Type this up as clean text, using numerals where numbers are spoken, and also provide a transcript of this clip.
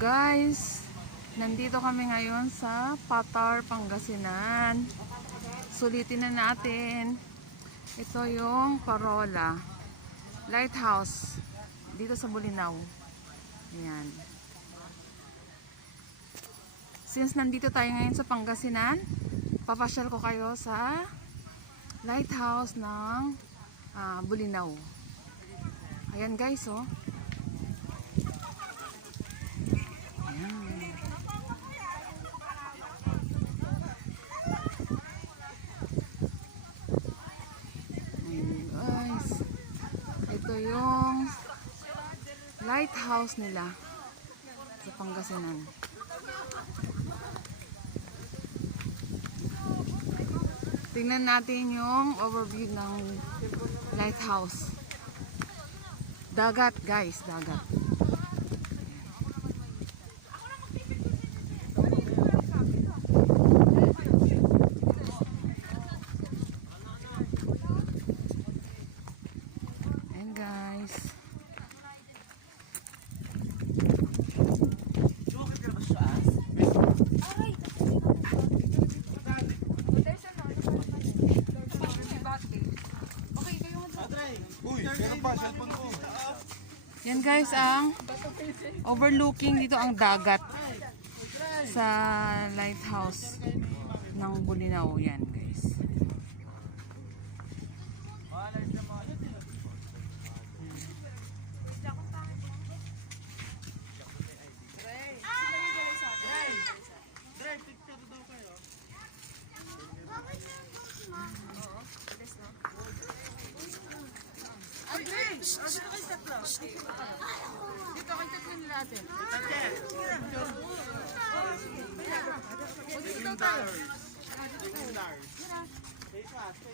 Guys, nandito kami ngayon sa Patar, Pangasinan. Sulitin na natin. Ito yung Parola Lighthouse dito sa Bolinao. Ayan. Since nandito tayo ngayon sa Pangasinan, papasyal ko kayo sa lighthouse ng Bolinao. Ayan guys, oh. Ito yung lighthouse nila sa Pangasinan. Tingnan natin yung overview ng lighthouse. Dagat guys, dagat. Ayan guys. Yan guys, ang overlooking dito ang dagat sa lighthouse ng Bolinao. Yan guys. Dito kayo tapunin natin. Dito tayo. Face mask.